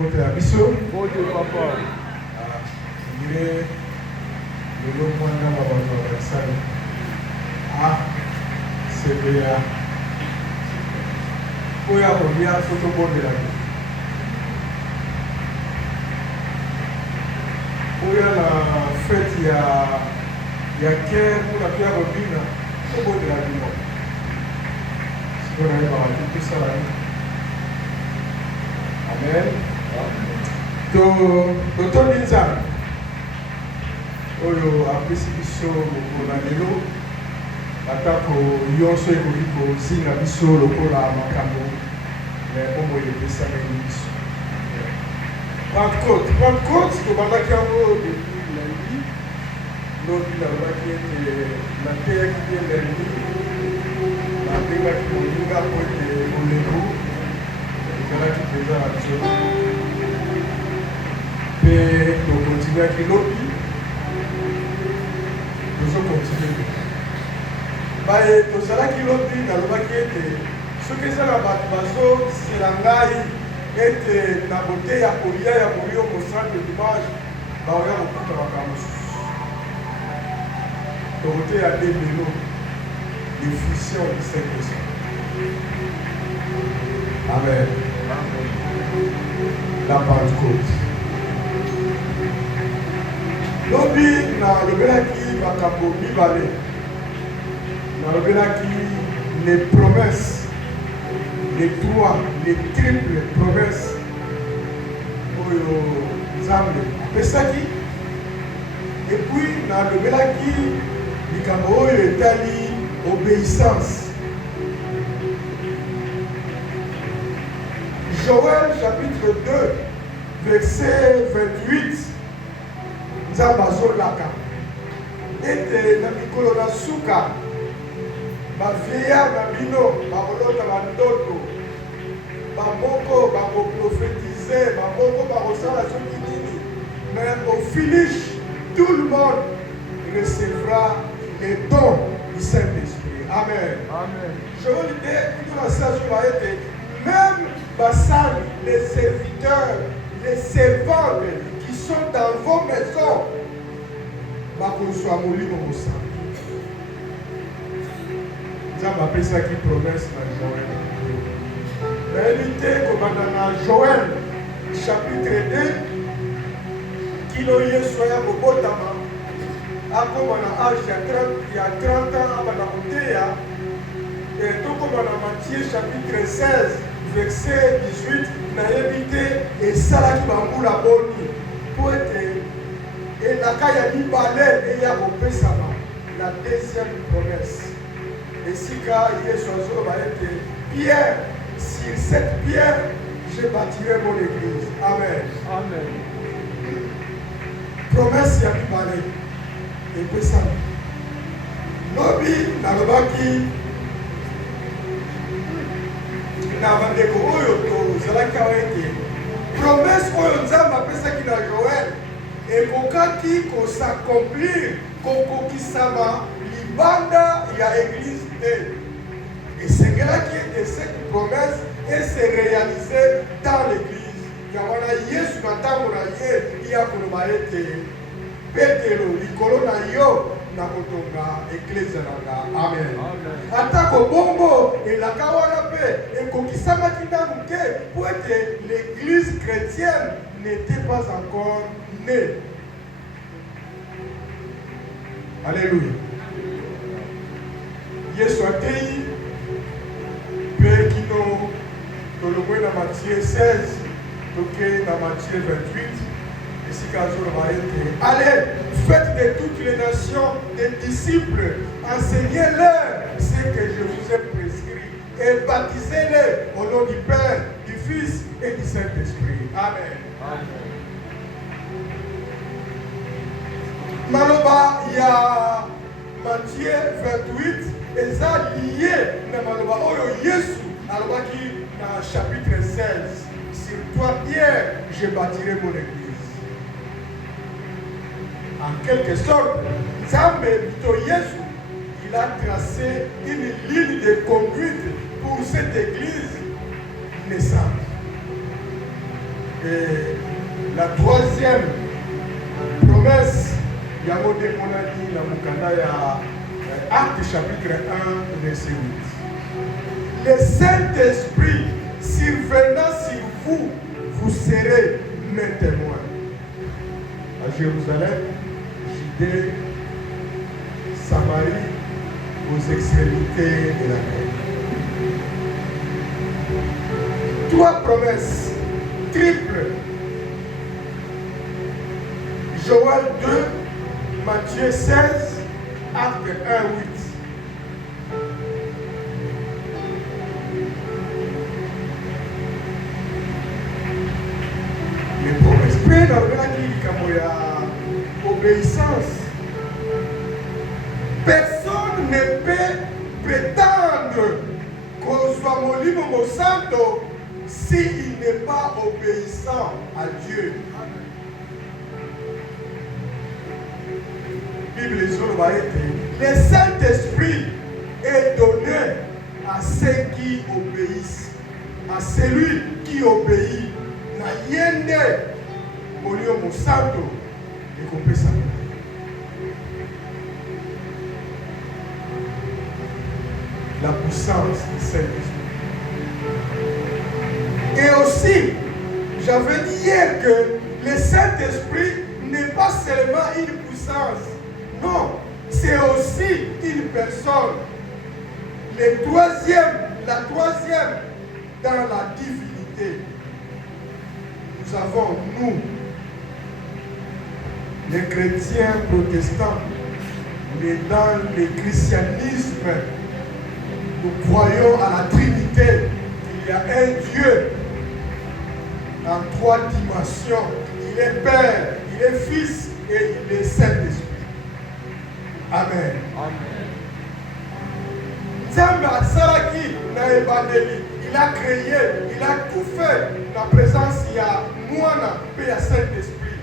Bonjour papa. C'est bien. Oya kolia photo bondela. Oya la fête ya Kère pour la Pierre Robina. Au bout de la vie. Si on arrive à tout ça là. Amen. Docteur Linzan. Oyo apesi biso na lelo. Atako yonso ekoki kozinga biso lokola makambo me omo epesameli biso. Pentecôte tobandaki yango depuis lundi. Lobi nalobaki ete nateyaki te lundi nabengaki moninga po ete moleko ezalaki mpenza na biso mpe tokontinuaki lobi tozokontinue baye tozalaki lobi nalobaki ete soki eza na bato bazosela ngai ete na bote ya kolia ya molio mosantre dimanche baoya kokuta makambo mosusu tokote ya debelo diffusion du Saint-Esprit. Amen. La Pentecôte. Lobi nalobelaki makambo mibale. Nalobelaki les promesses, les trois, les triples promesses oyo Nzambe apesaki. Et puis nalobelaki likambo oyo etali obéissance. Joël chapitre 2 verset 28 Nzambe azolaka ete na mikolo na suka bavieillard na bino bakolota bandoto bamoko bakoprofetize bamoko bakosala soki nini mais au finish tout le monde recevra les dons du Saint-Esprit. Amen. Amen. Je veux dire plutôt dans ça sur même Bassal, les serviteurs, les servantes qui sont dans vos maisons, bakosoa molimo mosala. Nzambe apesaki promesse na Joël. Réalité komanda na Joël chapitre 2 kilo Yesu ya kobotama akoma na âge ya 30 ans abanda koteya tokoma na Matthieu chapitre 16 verset 18 nayebi te esalaki bambula boni po ete elaka ya mibale eya kopesama la deuxième promesse. Esika Yesu azoloba ete Pierre, sur cette pierre je bâtirai mon église. Amen. Amen. Promesse ya mibale epesama. Lobi nalobaki na bandeko oyo tozalaki awa ete promesse oyo Nzambe apesaki na Joël ekokaki kosakomplir kokokisama libanda ya église te. Esengelaki ete cette promesse se réaliser dans l'église. Yamana Yesu na ntango na ye ya koloba ete Petero likolo na yo na kotonga eklezia nanga. Amen. Atako bongo elaka wana mpe ekokisamaki nanu te po ete l'église chrétienne n'était pas encore née. Alléluia. Yesu atei mpe kino tolongwe na Matthieu 16 toke na Matthieu 28. Allez, faites de toutes les nations des disciples, enseignez-leur ce que je vous ai prescrit et baptisez-les au nom du Père, du Fils et du Saint-Esprit. Amen. Amen. Maloba, il y a Matthieu 28, et ça lié à Maloba, Oyo Yesu, alors qui dans chapitre 16, sur toi Pierre, je bâtirai mon église. En quelque sorte, Nzambe Bito Yesu, il a tracé une ligne de conduite pour cette église naissante. Et la troisième promesse, il y a mon démonani, la Mukanda, il y a Acte chapitre 1, verset 8. Le Saint-Esprit survenant sur vous, vous serez mes témoins. À Jérusalem, Judée, Samarie, aux extrémités de la terre. Trois promesses triples. Joël 2, Matthieu 16, Acte 1, 8. Les promesses. Puis dans l'obéissance. Personne ne peut prétendre qu'on soit Molimo Monsanto s'il n'est pas obéissant à Dieu. Bible le Saint-Esprit est donné à ceux qui obéissent, à celui qui obéit. Na yende Molimo Monsanto et qu'on peut ça. La puissance du Saint-Esprit. Et aussi, j'avais dit hier que le Saint-Esprit n'est pas seulement une puissance. Non, c'est aussi une personne. La troisième dans la divinité. Nous avons, nous, les chrétiens protestants, mais dans le christianisme, nous croyons à la Trinité. Il y a un Dieu en trois dimensions. Il est Père, il est Fils et il est Saint-Esprit. Amen. Nzambe asalaki na ebandeli. Il a créé, il a tout fait. La présence, il y a Mwana et il y a Saint-Esprit.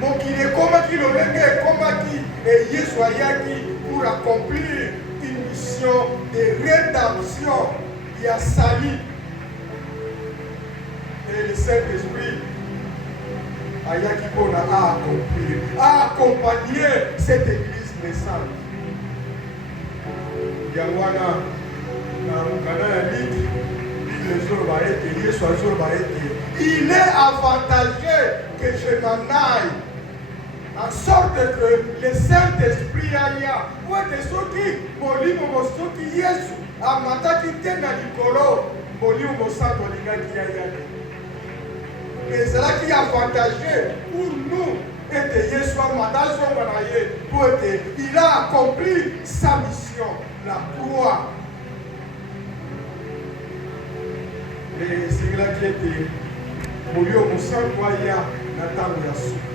Mokili ekomaki lolenge ekomaki et Yesu ayaki pour accomplir une mission de rédemption. Il y a sali. Et le Saint-Esprit ayaki pour accomplir, à accompagner cette église naissante. Yangwana na mukana ya liki les jours va être Yesu azor va être. Il est avantageux que je m'en aille. En sorte que le Saint-Esprit aille. Où est ce qui molimo mosoki Yesu amataki tena likolo molimo mosanto lingaki aille. Mais cela qui est avantageux pour nous et que Yesu amatazo banaye pour que il a accompli sa mission, la croix. Et c'est là qui était molimo mosanto aille na tango ya soupe.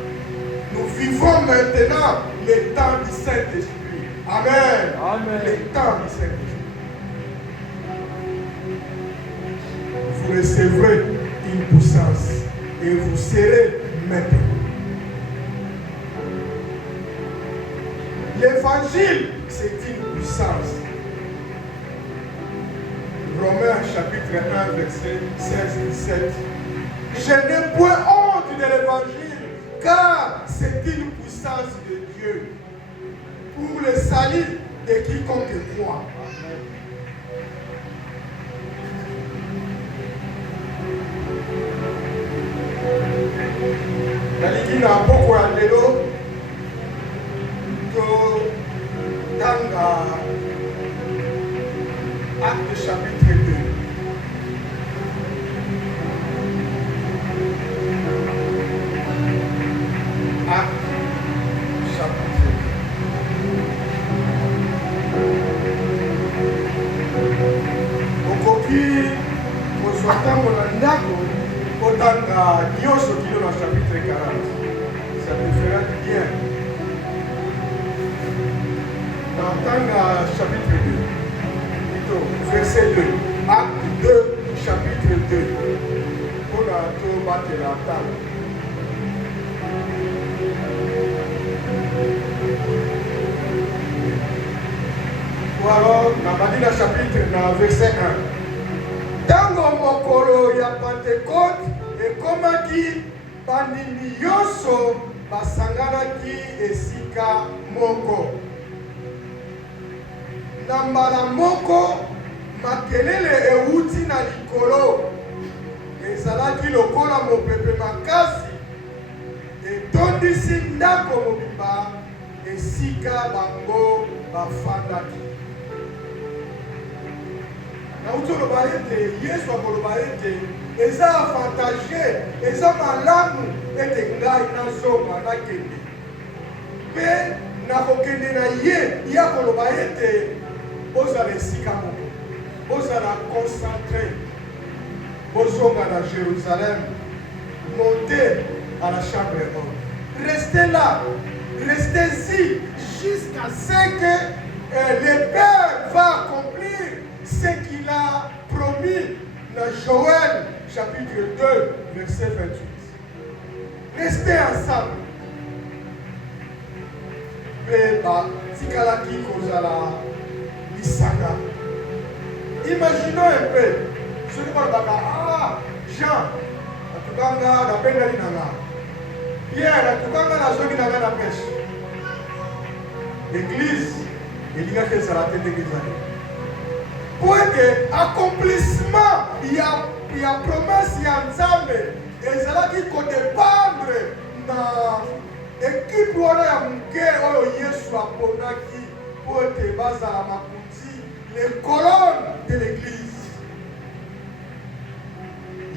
Nous vivons maintenant le temps du Saint-Esprit. Amen. Amen. Le temps du Saint-Esprit. Vous recevrez une puissance et vous serez maintenant. L'évangile, c'est une puissance. Romains chapitre 1, verset 16-17. Je n'ai point honte de l'évangile. Car c'est une puissance de Dieu pour le salut de quiconque croit. Nalingi na poko ya lelo to tanga Acte chapitre 2. Okoki kozwatango na ndako otanga nyonso kilo na chapitre 40. Ça te fera du bien. Tanga chapitre 2. Plutôt verset 2. Acte 2, chapitre 2. On a tout battu la table. Ou alors, dans le chapitre, dans verset 1. Dans ya Pentecôte ekomaki bandimi nyonso basanganaki esika moko. Na mbala moko makelele euti na likolo ezalaki lokola mopepe makasi etondisi ndako mobimba esika bango bafandaki. Nauti oloba ete Yesu akoloba ete eza avantage, eza malamu ete ngai nazonga nakende mpe nakokende na ye akoloba ete bozala esika moko, bozala concentré, bozonga na Jérusalem, montez à la chambre haute. Restez là, restez-y jusqu'à ce que le Père va accomplir ce qu'il a promis dans Joël chapitre 2 verset 28. Restez ensemble. Tikalaki kozala lisanga. Imaginons un peu. Ce qui va dire, Jean, atukanga na penda linanga. Pierre, atukanga na zogi nanga na pêche. L'église, il y a que ça la tête des années. Pour que accomplissement, il y a promesse, il y a nzambe, et c'est là qu'il faut dépendre dans l'équipe wana ya muke oyo Yesu aponaki pour que bazala makuti les colonnes de l'église.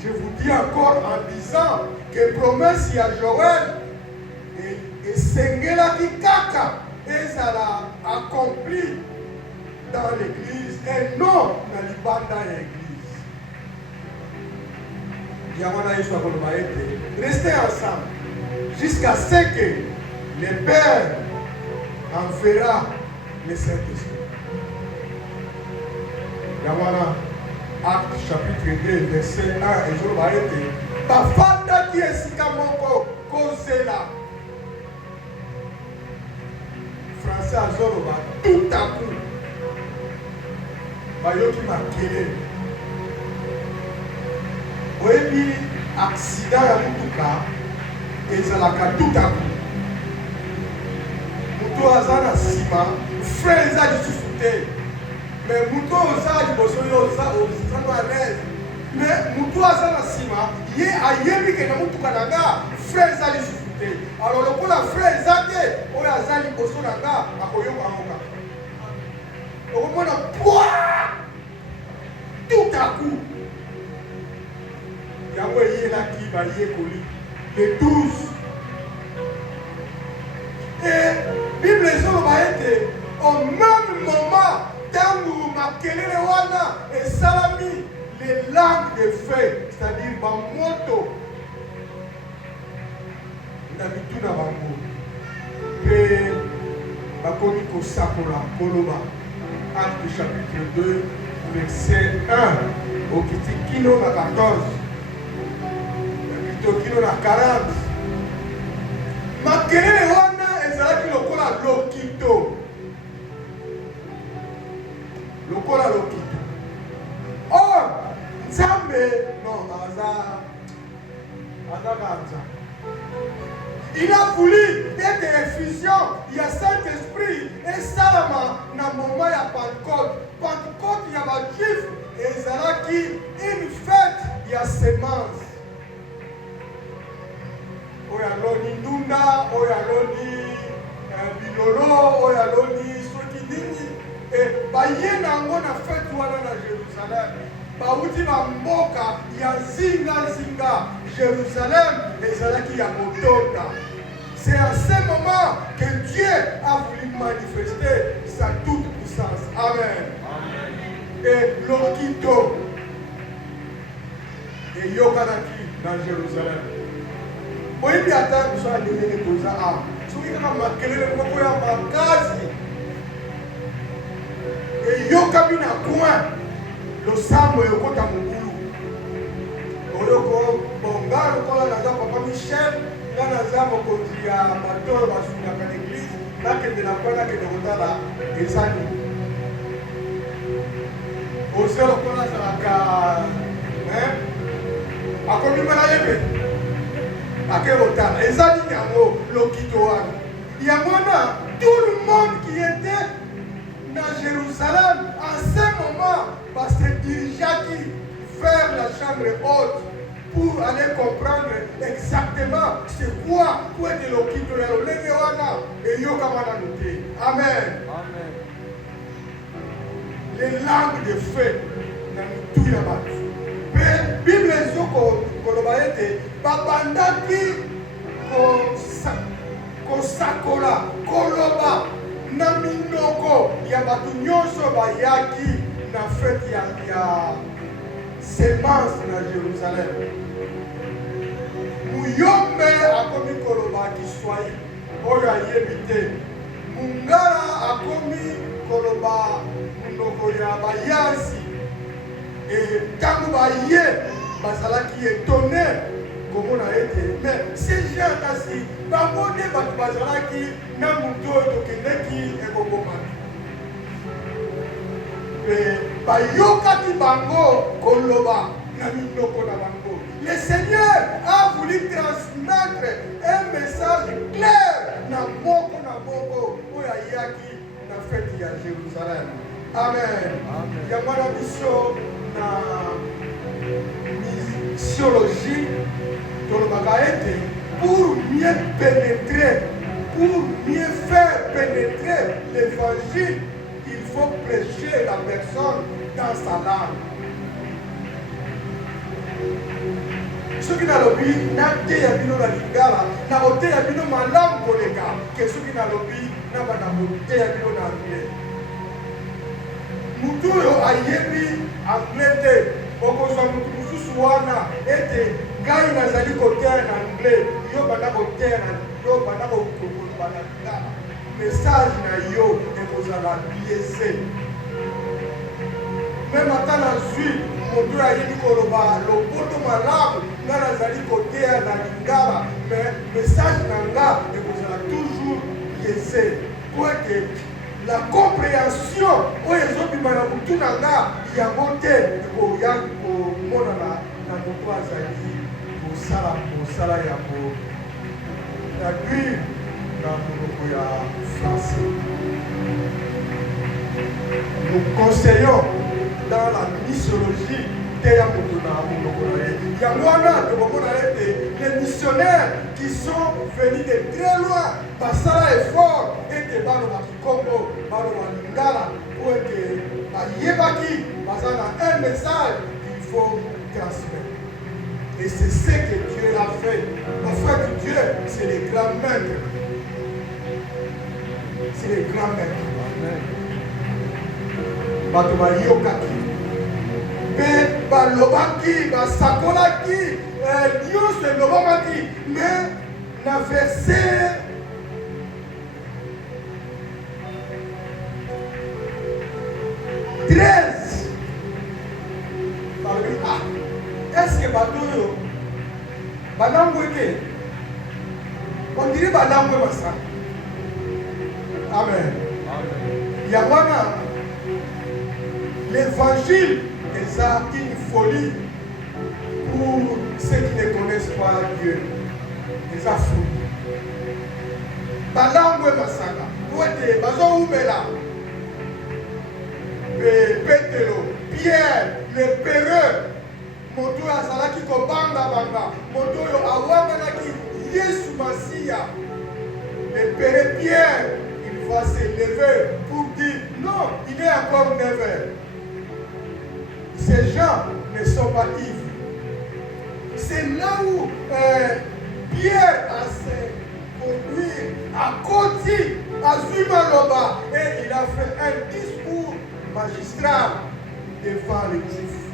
Je vous dis encore en disant que promesse ya Joël et sengelaki kaka ezala accompli dans l'église et non dans libanda ya église. Yamana Yesu akoloba ete restez ensemble jusqu'à ce que le Père enverra le Saint-Esprit. Yamana Acte chapitre 2 verset 1 et je vais ete bafanda ki esika moko kozela. Français azoloba tout à coup bayoki makelele oyebi accident ya mutuka ezalaka tout à coup moto aza na nsima frein eza lisusu te mais moto oza liboso yo ozano à l'aise mais moto aza na nsima ye ayebi ke na mutuka na nga frein eza lisusu te alors lokola frein eza te oyo aza liboso na nga akoyoka yango okomona tout à coup yango eyelaki bayekoli les 12 et Bible ezoloba ete au même moment ntango makelele wana esalami les langues de feu, c'est-à-dire bamoto na mitu na bango mpe bakomi kosakola koloba. Acte chapitre 2 verset 1 okiti kino na 14 okiti kino na 40 makelele wana ezalaki lokola lokito or nzambe non azaka nzambe. Il a voulu être effusion, il y a Saint-Esprit et Salama dans le moment de Pentecôte. Pentecôte, il y a des juifs et Zalaki, une fête, il y a sémence. Oya loni ndunda, oya loni bilolo, oya loni sokidini. Et baye nango na fête wana na Jérusalem. Bauti na mboka ya zinga Jérusalem et Zalaki ya motonda. C'est à ce moment que Dieu a voulu manifester sa toute puissance. Amen. Et l'okito et yokanaki dans Jérusalem. Oyebi ata biso andengene koza a soki kaka makelele moko ya makasi eyokami na coin losambo ekota mokulu oyoko bonga lokola naza papa Michel nga naza mokonzi ya bato oyo basungaka na église nakende na kwa nakende kotala eza nini ose lokola azalaka akomimela yebe akerotala ezali yango lokito wana yango wana tout le monde qui était dans Jérusalem à ce moment va se diriger vers la chambre haute pour aller comprendre exactement c'est quoi pour être lokito ya lolenge wana eyoka wana noté. Amen. Amen. Les langues de feu na mitu ya bato mpe bible ezokoloba ete babandaki kosakola koloba na minoko ya bato nyonso bayaki na fete ya semence na Jérusalem. Muyombe akomi koloba kiswahili oyo ayebi te, mungala akomi koloba munoko ya bayansi ntango baye bazalaki etone komona ete mais ces gens kasi bango nde bato bazalaki na moto oyo tokendeki ekobomaki mpe bayokaki bango koloba na minoko na bango. Le Seigneur a voulu transmettre un message clair na moko oyo ayaki na fete ya Jérusalem. Amen. Yango wana biso na missiologie tolobaka ete pour mieux pénétrer, pour mieux faire pénétrer l'évangile, il faut prêcher la personne dans sa langue. Soki nalobi nateya bino na lingala na koteya bino malamu koleka ke soki nalobi nabanda koteya bino na anglais. Mutu oyo ayebi anglais te okozwa mutu mosusu wana ete ngai nazali koteya na anglais yo banda koteya na yo banda kokoloba na lingala message na yo ekozala biaisé. Même ata nazwi moto ayebi koloba lopoto malamu nga nazali koteya na lingala mais message na nga ekozala toujours biaisé po ete la compréhension oyo ezobima na mutu na nga yango te ekoya komonana na moto azali kosala yango traduire na monoko ya français. Nous conseillons dans la missiologie teya moto na monoko na ye yango wana tokomona ete les missionnaires qui sont venus de très loin basala effort ete balobaki kongo baloba lingala po ete bayebaki baza na un message qu'il faut transmettre. Et c'est ce que Dieu a fait. En fait, Dieu, c'est les grands maîtres. C'est les grands maîtres. Bato bayokaki mpe balobaki basakolaki nyonso elobamaki mais na verset 13 balobi est-ce que bato oyo balangwe te on dirait balangwe masaka. Amen. Yango wana l'évangile est une folie pour ceux qui ne connaissent pas Dieu. Les affreux. Balangwe masaka. Pour être bazo umela. Pétero, Pierre, le Péreux. Moto azalaki kobanga banga. Moto yo awanganaki Yesu Masiya. Le Péreux Pierre, il va se lever pour dire non, il est encore 9 heures. Ces gens ne sont pas ivres. C'est là où Pierre a se conduit à Koti, à Zumaloba, et il a fait un discours magistral devant les Juifs.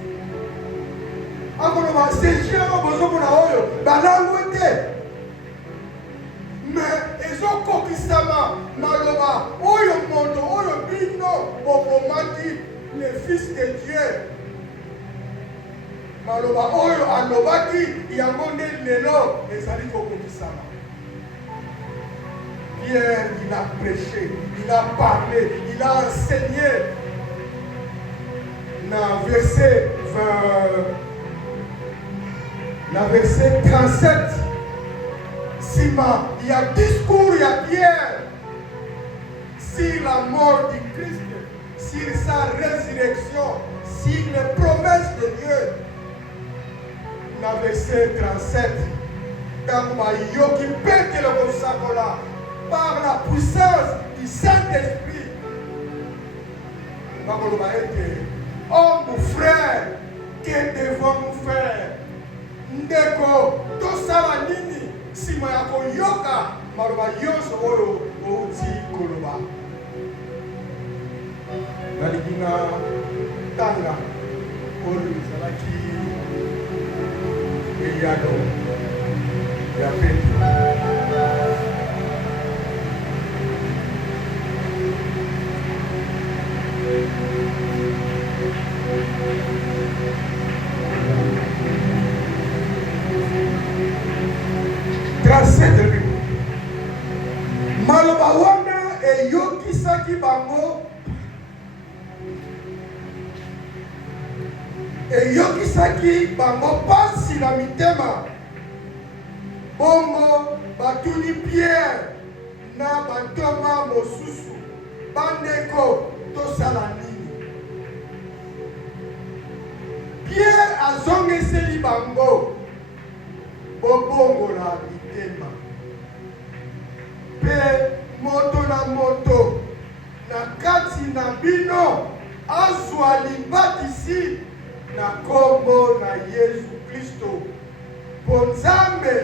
Encore ces gens ont besoin de la mais ils ont kokisama maloba oyo mondo oyo bino okomaki le fils de Dieu maloba oyo alobaki yango nde lelo ezali kokokisama. Pierre, il a prêché, il a parlé, il a enseigné. Dans verset Na verset 37, Sima, il y a discours, il y a Pierre sur la mort du Christ, sur sa résurrection, sur les promesses de Dieu. Na verset 37, quand Yoki pète le Kosakola par la puissance du Saint-Esprit, homme ou frère, que devons-nous faire? Ndeko, tosala nini? Sima ya koyoka maloba yonso oyo outi koloba. Nalingi tanga oyo ezalaki eyano ya Petro. Maloba wana eyokisaki bango, pasi na mitema. Bongo batuni Pierre na bantoma mosusu, bandeko tosala nini? Pierre azongiseli bango, bobongola mitema. Pe moto na moto na kati na bino azwa libatisi na kombo na Yesu Kristo. Bonzambe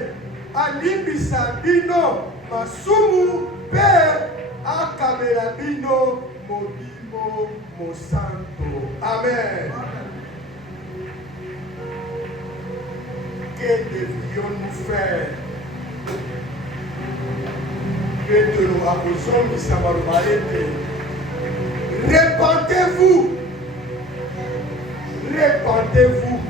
alimbisa bino masumu pe akamela bino molimo mosanto. Amen. Que devions-nous faire? Petro akozongisa maloba ete repentez-vous, repentez-vous.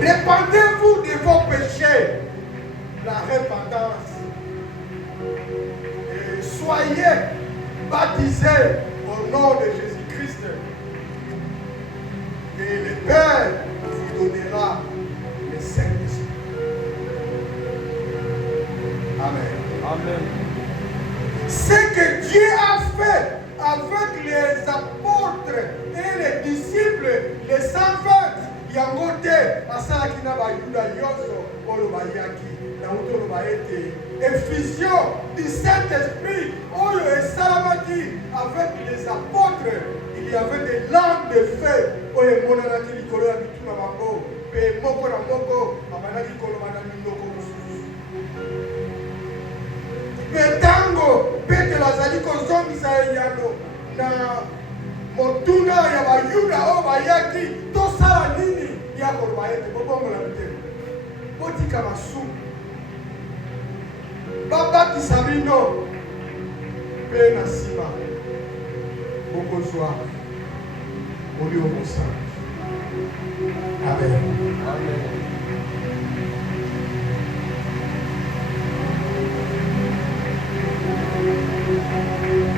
Repentez-vous de vos péchés, la repentance. Et soyez baptisés au nom de Jésus-Christ. Et le Père vous donnera le Saint-Esprit. Amen. Amen. Ce que Dieu a fait avec les apôtres et les disciples, les 120, yangote asalaki na bayuda yoso oyo bayaki na utolo baete effusion du Saint-Esprit oyo esalamaki avec les apôtres. Il y avait des langues de feu oyo emonanaki likolo ya bituna bango pe moko na moko amanaki koloba na minoko mosusu. Pe tango Petelo azali kozongisa eyano na motuna ya bayuda oyo bayaki tosala nini ya koloba ete bobongola mitema botika masumu babakisa bino mpe na nsima bokozwa molio mosantu. Amen. Amen.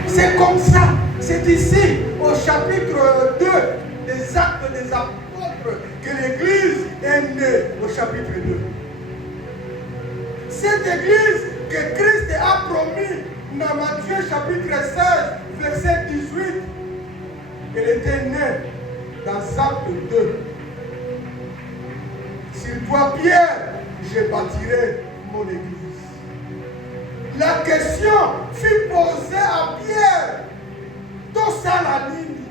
C'est comme ça, c'est ici au chapitre 2 des Actes des Apôtres que l'Église est née au chapitre 2. Cette Église que Christ a promis dans Matthieu chapitre 16, verset 18, elle était née dans Actes 2. Sur toi, Pierre, je bâtirai mon Église. La question fut posée à Pierre. Tosala nini?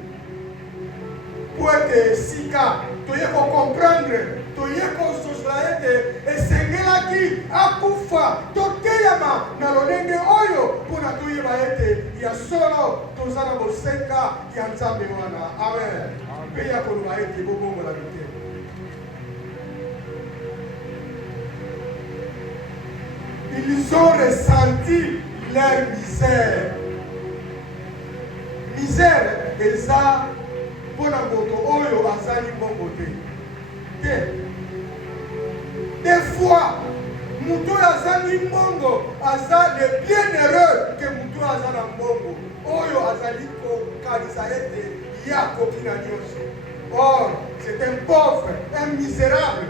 Pour être sika, toye ko comprendre, toye ko soslaete, esengelaki akufa, tokeyama na lolenge oyo, pona toye baete, ya solo, tozana bosenga, ya nzambe wana. Amen. Pe ya kolo baete, bobongo la bite. Ils ont ressenti leur misère. Misère eza pona moto oyo azali mbongo te. Des fois, moto azali mbongo aza le bienheureux que moto azali mbongo oyo azali ko kanisa ete Yakoki na nyonso. Or, c'est un pauvre, un misérable.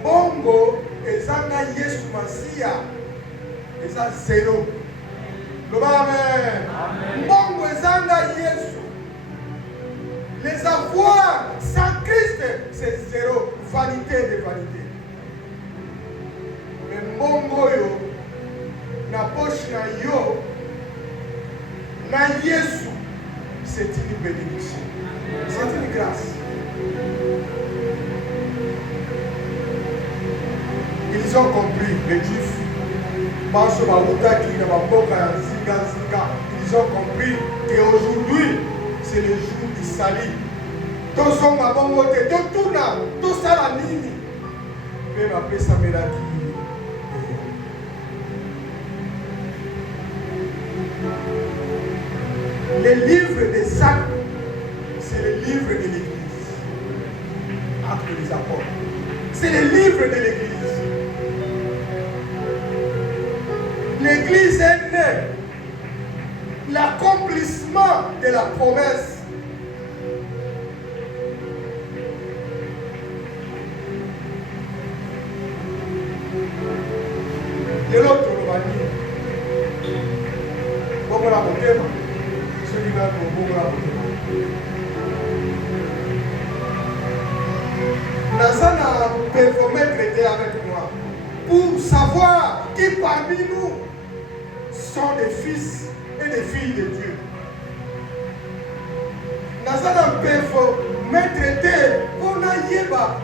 Mbongo ezanga Yesu Masia. Eza zéro. Amen. Mbongo ezanga Yesu. Les avoirs sans Christ, c'est zéro. Vanité de vanité. Mais mbongo yo, na poche na yo, na Yesu, c'est une bénédiction. C'est une grâce. Ils ont compris, les Juifs. Ils ont compris qu'aujourd'hui, c'est le jour du salut. Tous sont à bon côté, tout ça la ligne. Même après ça, le livre des actes, c'est le livre de l'Église. Actes des apôtres. C'est le livre de l'Église. L'Église est née. L'accomplissement de la promesse. De l'autre, on va dire. Bon, la beauté, celui-là, bon, la beauté. Nazana performer traiter avec moi pour savoir qui parmi nous sont des fils et des filles de Dieu. Nazana performer traiter pour Nayeba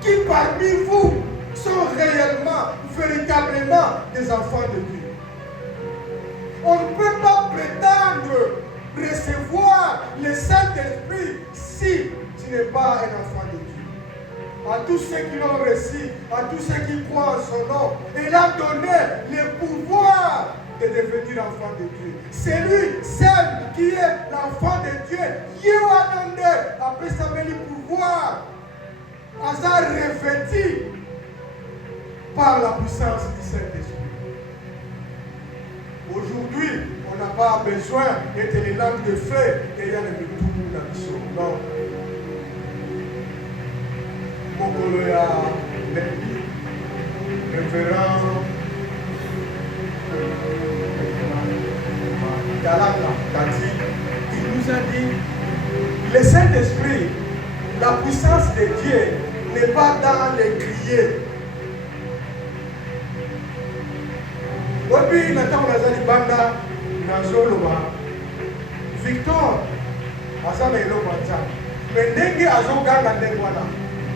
qui parmi vous sont réellement, véritablement des enfants de Dieu. On ne peut pas prétendre recevoir le Saint-Esprit si tu n'es pas un enfant de Dieu. À tous ceux qui l'ont reçu, à tous ceux qui croient en son nom, il a donné le pouvoir de devenir enfant de Dieu. C'est lui, celle qui est l'enfant de Dieu. Yohanande, après ça, le pouvoir, à ça revêtu par la puissance du Saint-Esprit. Aujourd'hui, on n'a pas besoin d'être les lampes de feu et il y a le tout dans le mission. Non. Mokoloya, révérend Galata, Tati, il nous a dit le Saint-Esprit, la puissance de Dieu n'est pas dans les criers. Wabi nataka nazali banda nazoloba Victor azana eloko nzambe mais ndenge azoganga ndenge wana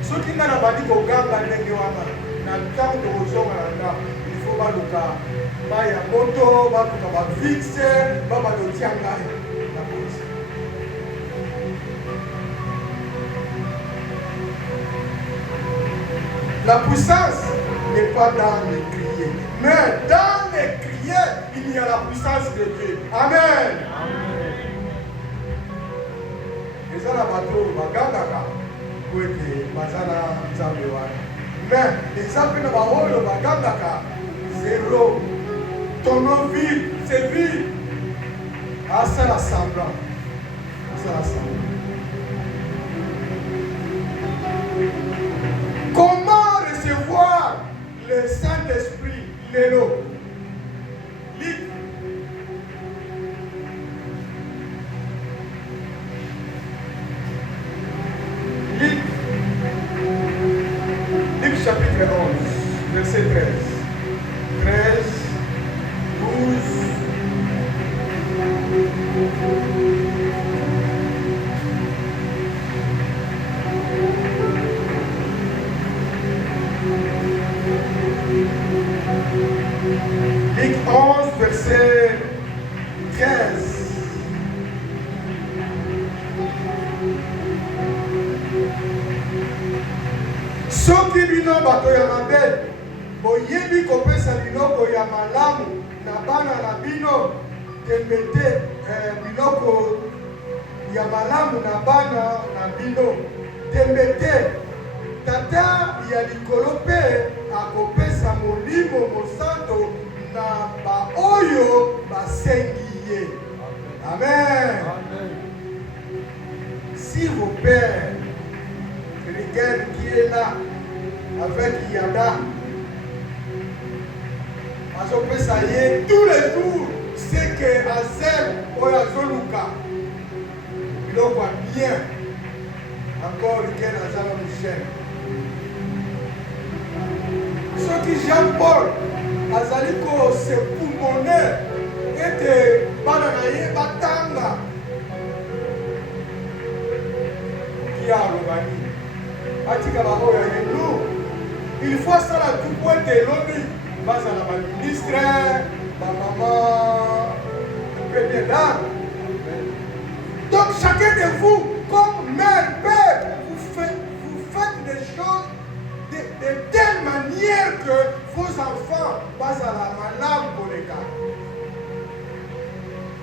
soki nga na bandi koganga ndenge wana na ntango tokozonga na nga il faut baluka baya moto baluka bafixe babadotia ngai na polisi. La puissance n'est pas dans les criers, mais dans les criers, il y a la puissance de Dieu. Amen. Les gens bateau baganga pour être bazana nzambe. Mais les gens qui n'ont pas baganga zéro. Ton eau vide, c'est vide. Ah, c'est l'assemblant. C'est l'assemblant. Comment recevoir le Saint-Esprit, l'élo? Luc. Luc chapitre 11, verset 13. 13, 12. Luc 11, verset 13. Soki bino bato ya mabe, boyebi kopesa biloko ya malamu na bana na bino, tembete biloko ya malamu na bana na bino, tembete tata ya likolo mpe akopesa molimo mosanto na baoyo basengi ye. Amen. Si vos pères, Riguel qui est là, avec Yada, tous les jours, c'est que Azel ou Azoluka, il voit bien encore Riguel Azala Michel. Ce qui Jean-Paul, Azaliko, c'est pulmonaire, et de Bananaye Batanga. Il faut ça la tout point de l'ONU. Bas à la ministre, ma maman, première dame. Donc chacun de vous, comme mère, père, vous faites des choses de telle manière que vos enfants passent à la malade pour les gars.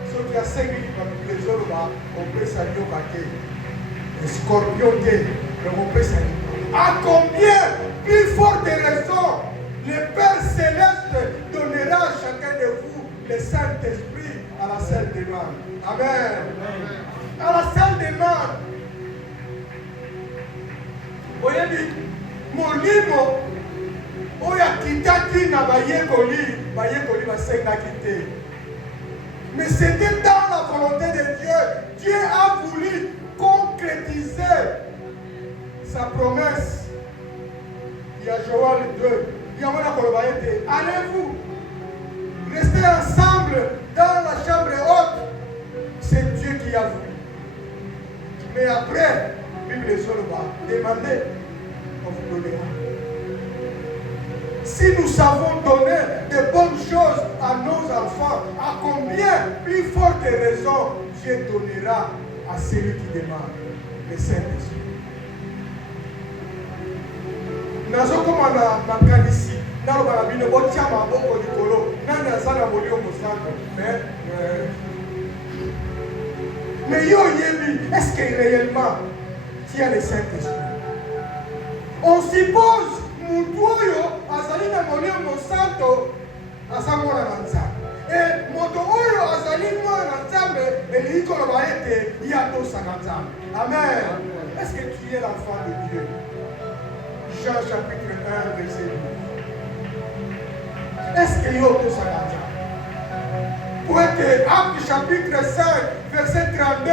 Ce qui a 5 minutes, les autres, on peut saluer au paquet. Les scorpions, on peut saluer. À combien plus forte raison le Père Céleste donnera à chacun de vous le Saint-Esprit à la salle des mains. Amen. À la salle des mains. Vous voyez, mon livre, où il y a quitté na bayekoli va senga quitter. Mais c'était dans la volonté de Dieu. Dieu a voulu concrétiser sa promesse. Il y a Joël 2. Il y a allez-vous, restez ensemble dans la chambre haute. C'est Dieu qui a voulu. Mais après, Bible va demander, on vous donnera. Si nous savons donner de bonnes choses à nos enfants, à combien plus forte raison Dieu donnera à celui qui demande le Saint-Esprit. Nazokoma na kanisi na balabine botia maboko likolo nani azana molio mosanto mais yo yebi est-ce que réellement tu as le Saint-Esprit? On suppose mutuoyo azali na molio mosanto asamona na nzambe et moto oyo azali mwana na nzambe eliko na baete ya tosaka nzambe. Amen. Est-ce que tu es l'enfant de Dieu? Jean chapitre 1, verset 12. Est-ce que yo to sagata? Pour être Acte chapitre 5, verset 32,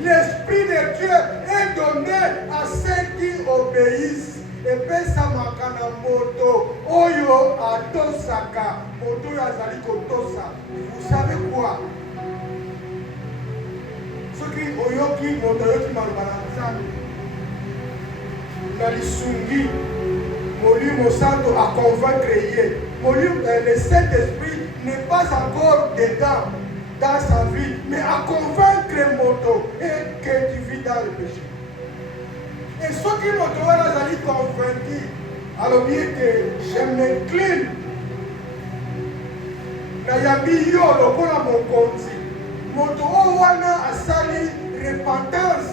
l'Esprit de Dieu est donné à ceux qui obéissent. Et pesa makana moto oyo atosaka moto oyo azali kotosa. Vous savez quoi? Ce qui oyoki moto oyoki maloba na nzambe Nalisungi, Molimo Santo a convaincre hier. Le Saint-Esprit n'est pas encore dedans dans sa vie, mais à convaincre Moto et que tu vis dans le péché. Et ce qui Moto est convaincu, alors bien que je m'incline, Nayabi yo lokola mon konzi, Moto wana asali repentance.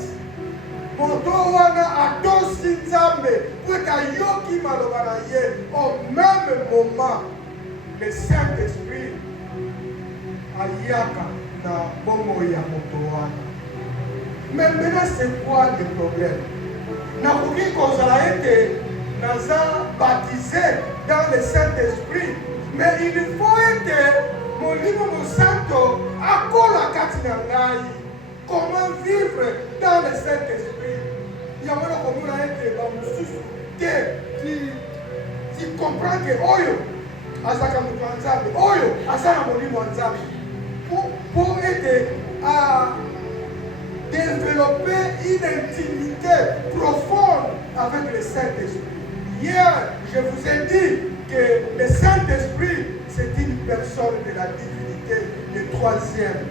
Moto wana atosi nzambe pour yoki maloba na ye. Au même moment, le Saint-Esprit ayaka na bongo ya moto wana. Mais maintenant c'est quoi le problème? Nakoki kozala ete naza baptisé dans le Saint-Esprit, mais il faut être Molimo Mosanto akola kati na ngai. Comment vivre dans le Saint-Esprit? Il y a un qui comprend que Oyo, Azaka Moutanzambe, Oyo, Azana Molimo Nzambe, pour aider à développer une intimité profonde avec le Saint-Esprit. Hier, je vous ai dit que le Saint-Esprit, c'est une personne de la divinité, le troisième.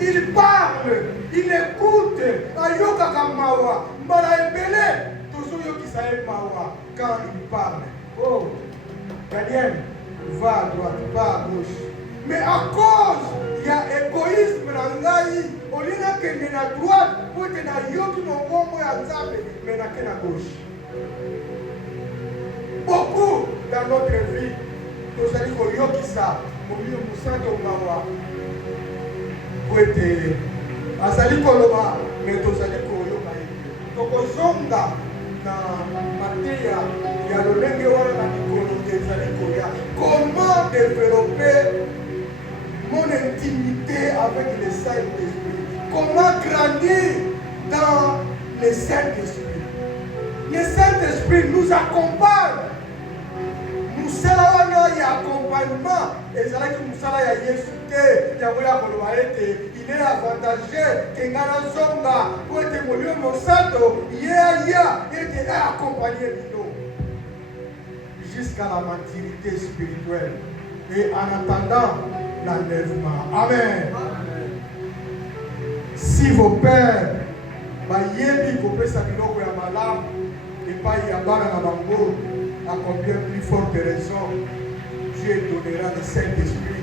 Il parle, il écoute, ayoka kamawa, mbala ebele, toujours yoki sae mawa quand il parle. Oh, Daniel, va à droite, va à gauche. Mais à cause il y a égoïsme dans ngai, au lieu de na droite, pour que na yoki mongongo ya nzambe, mais na ke na gauche. Beaucoup dans notre vie, nous allons yoki ça, au lieu de mawa. ete azali koloba me tozali koyoka ye tokozonga na mateya ya lolenge wana na mikolo ezali koya. Comment développer mon intimité avec le Saint-Esprit? Comment grandir dans le Saint-Esprit? Le Saint-Esprit nous accompagne. Nous sommes accompagnement. Et c'est là que nous sommes à Jésus. Il est avantageux que nous sommes pour être mon mon santo. Il est accompagné de nous jusqu'à la maturité spirituelle. Et en attendant l'enlèvement. Amen. Si vos pères bayebi kopesa biloko ya malamu epai ya bana na bango, à combien plus forte raison Dieu donnera le Saint-Esprit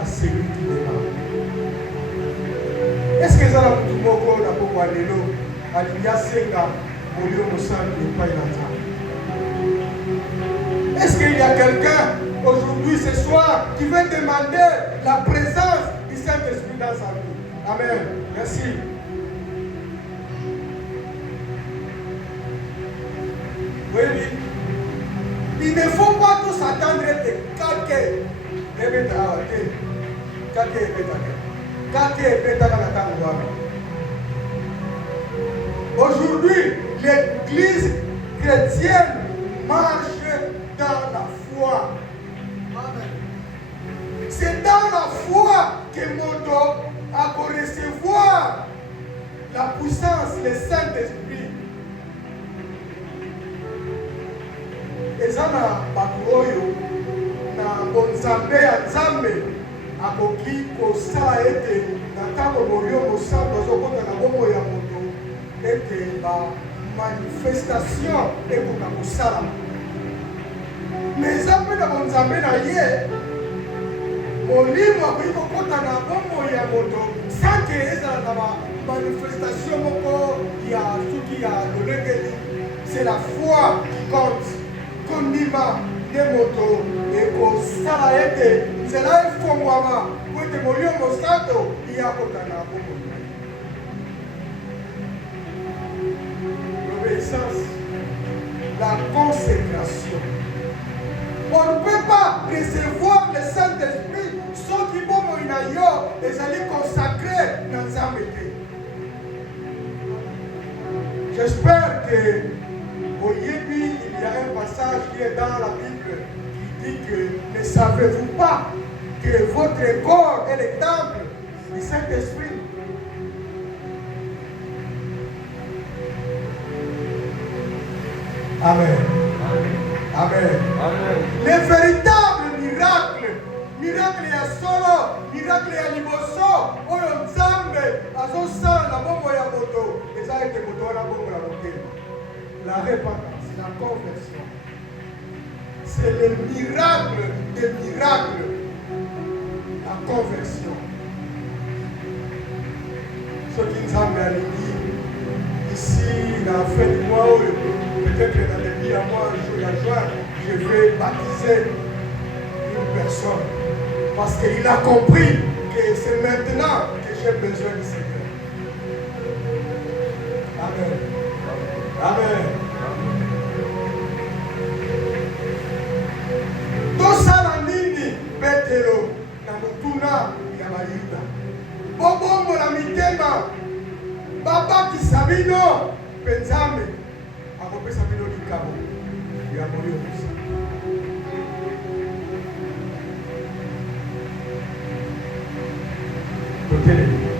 à celui qui demande. Est-ce que ça a tout le monde n'a pas parlé l'eau? Alléluia, Senga, Molio Moussan, et pas il Est-ce qu'il y a quelqu'un aujourd'hui, ce soir, qui veut demander la présence du Saint-Esprit dans sa vie? Amen. Merci. Oui, oui. Il ne faut pas tous attendre de aujourd'hui, l'Église chrétienne marche dans la foi. C'est dans la foi que Moto a pour recevoir la puissance, le Saint-Esprit. Et ça, na bonzambe ya nzambe akoki kosala ete na ntango molio mosantu azokota na bomoi ya moto ete bamanifestation ekoka kosala. Me eza mpe na bonzambe na ye molimo akoki kokota na bomoi ya moto sanke ezala na bamanifestation moko ya soki ya lolengeli. C'est la foi qui compte. Kondima moto ekosala ete nzela efongwama po ete molio mosantu iyakokana bomoi. L'obéissance, la consécration. On ne peut pas recevoir le Saint-Esprit sans qu'il bomoi na yo ezali consacré dans Nzambe te. J'espère que Oyebi, il y a un passage qui est dans la Bible qui dit que ne savez-vous pas que votre corps est le temple du Saint-Esprit? Amen. Amen. Amen. Le véritable miracle ya solo, miracle ya liboso, oyo Nzambe azosala na bomoi ya moto, eza ete moto wana bomoi ya motema. La repentance, la conversion. C'est le miracle des miracles. La conversion. Ce qui nous a dit ici, dans la fin du mois, peut-être dans les billes à moi, un jour à juin, je vais baptiser une personne. Parce qu'il a compris que c'est maintenant que j'ai besoin du Seigneur. Amen. Amen. Tosala nini Petero na mutuna ya Bayuda? Bobongo na mitema babakisa bino mpe Nzambe akopesa bino likabo ya molio mosa. Totelemi.